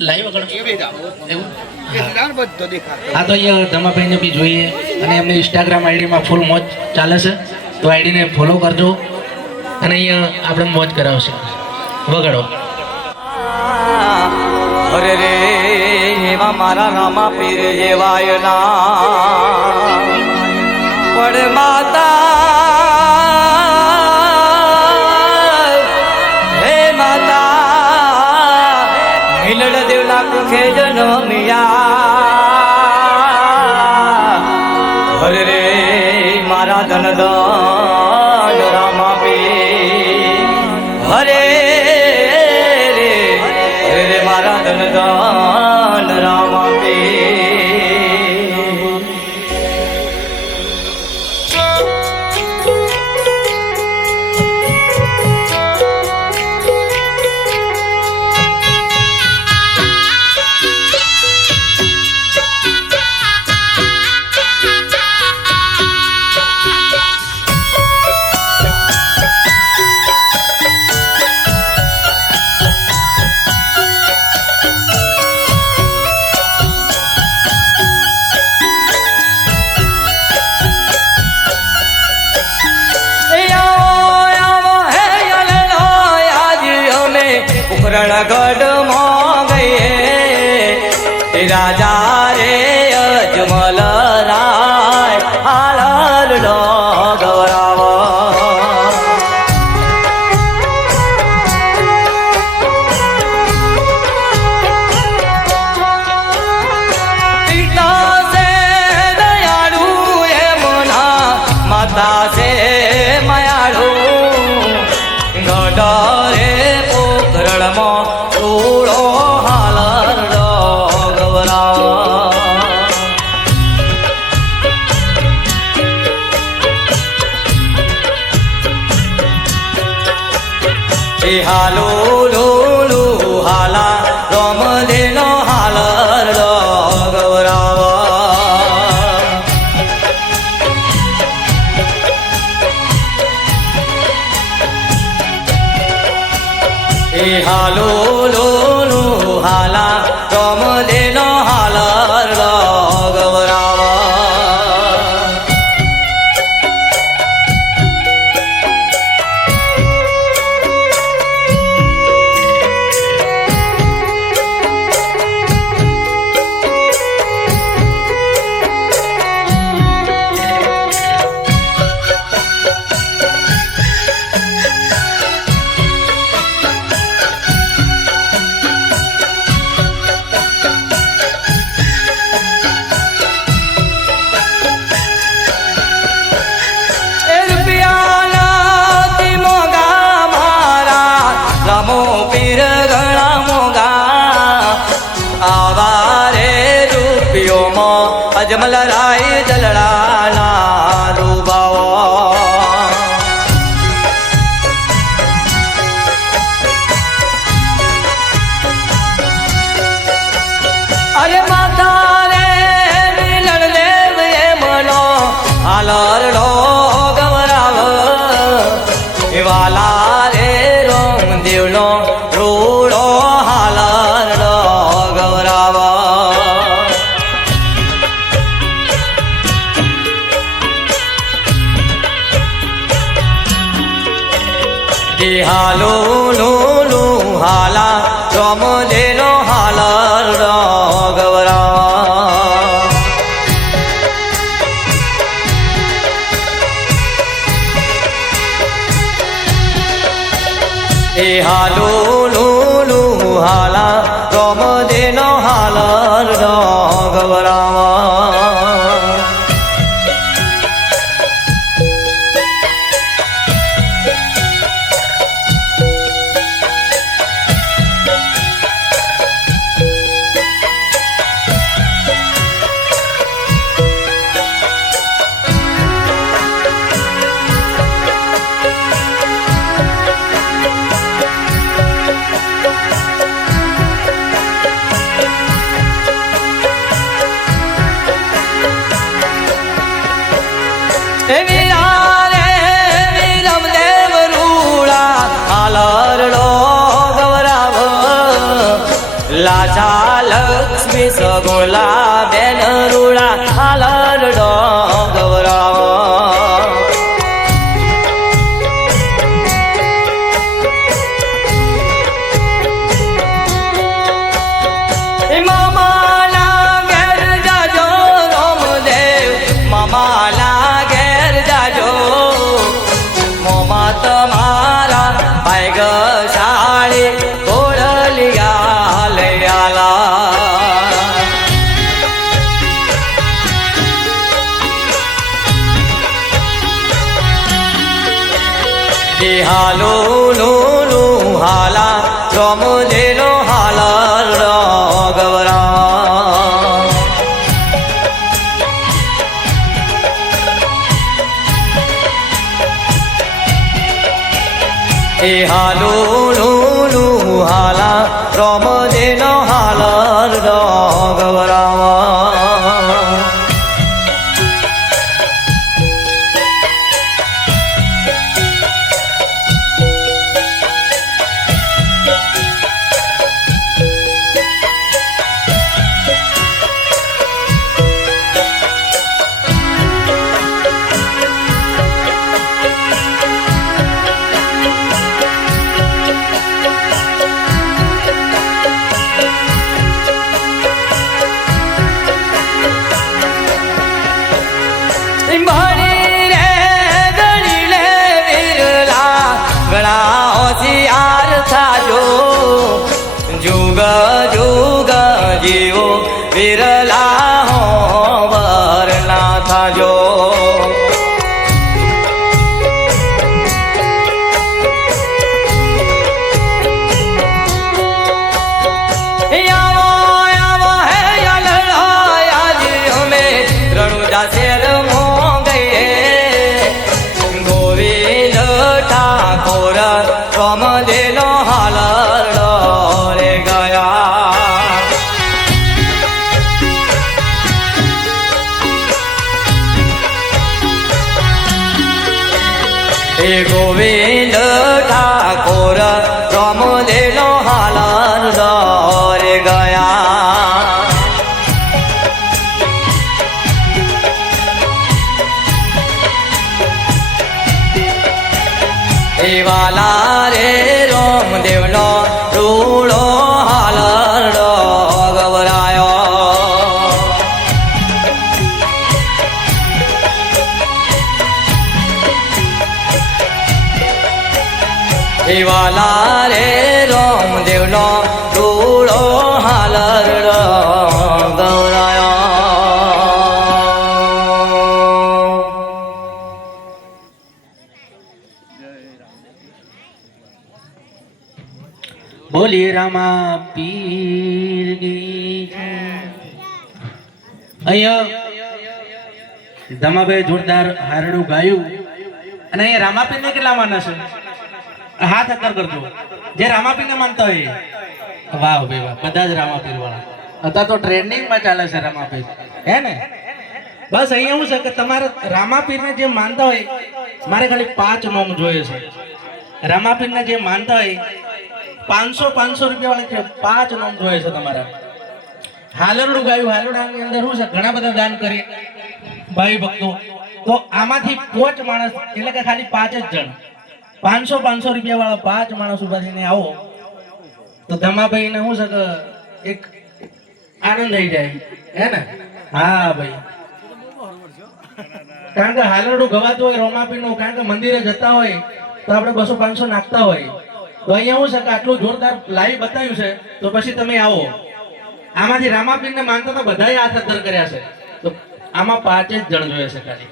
Live આગળ એવું હા તો અહીંયા ધમાભાઈને બી જોઈએ અને એમની ઇન્સ્ટાગ્રામ આઈડીમાં ફૂલ મોજ ચાલે છે તો આઈડીને ફોલો કરજો અને અહીંયા આપણે મોજ કરાવશે વગાડો અરે રે એવા મારા રામા પીર જેવાયના પડ માતા હે માતા હિલડ દેવલા કુખે જનમિયા અરે રે મારા ધનદાન રામા પીર હરે મારા ધનદાન રામા પીર रणगढ़ में गए राजा रे अजमल राय हालर गौरावा पिता से दयालु है मुना माता से मयालु गडरे ઉડો હાલર ગવરા એ હાલો લોલો હાલા રમ લેનો હાલર ગવરાવા એ હાલો લોલો હાલા રમ લેનો હાલર ગવરાવા પીર ઘણા મોગા આવારે રૂપિયોમાં અજમલ રાય જલડાના રૂબાવો અરે માતા રે મિલન લેવ એ મનો હાલર લો ગવરાવ વાલા રે રોમ દેવનો રૂડો હાલર ગવરાવા એ હાલો લોલો હાલા રોમ દેનો હાલર ગવરાવા એ હાલો લોલો હાલા રોમ દેનો હાલર ગવરાવા રાજા લક્ષ્મી સગોલા બેન રૂડા હાલર ગવરાવા મામાના ઘેર જાજો રામદેવ મામાના ઘેર જાજો મોમાં તમારા ભાઈગશાળી ઘોડલિયા લઈ આલા એ હાલો લો હાલા રામદેવનો હાલર ગવરા એ હાલો હાલા રામદેવનો હાલર ગવરાવા ભણી રે ગણી લે વિરલા ઘણા હોશિયાર થાજો જુગ જુગ જીવો વિરલા હો વરના થાજો શેર મો ગોવિંદ ઠાકોર રામદેવનો હાલર રે ગયા હે ગોવિંદ ઠાકોર રામદેવનો હાલર રે ગયા વાલા રે રામદેવનો રૂડો હાલર ગવરાયો વાલા રે રામદેવનો રૂડો હાલર ગવરાયો બોલીએ રામા પીર કી જય. અહીંયા ધમાભાઈ જોરદાર હારડું ગાયું અને અહીંયા રામાપીર ને કેટલા માને છે? હાથ અતર કરજો જે રામાપીર ને માનતા હોય. વાહ ભાઈ વાહ, બધા જ રામાપીર વાળા. અત્યારે તો ટ્રેન્ડિંગ માં ચાલે છે રામાપીર, હે ને? બસ અહીંયા એવું છે કે તમારે રામાપીર ને જે માનતા હોય મારે ખાલી 5 નોમ જોઈએ છે. રામાપીર ને જે માનતા હોય 500 રૂપિયા વાળા છે, 5 નોમ જોઈએ છે તમારા. હાલરડું ગાયું, હાલરડાની અંદર શું છે ઘણા બધા દાન કરી ભાઈ ભક્તો. તો આમાંથી 5 માણસ એટલે કે ખાલી 5 જ જણ 500 રૂપિયા વાળા 5 માણસ ઉભા થઈને આવો તો ધમાભાઈ ને શું છે કે એક આનંદ થઈ જાય, હે ને? હા ભાઈ, કારણ કે હાલરડું ગવાતું હોય રોમાપીર નું, કારણ કે મંદિરે જતા હોય તો આપણે 200-500 નાખતા હોય. તો અહીંયા શું છે કે આટલું જોરદાર લાઈવ બતાવ્યું છે તો પછી તમે આવો. આમાંથી રામાપીર ને માનતા તો બધાએ હાથ અદ્ધર કર્યા છે, તો આમાં 5 જ જણ જોઈએ છે ખાલી.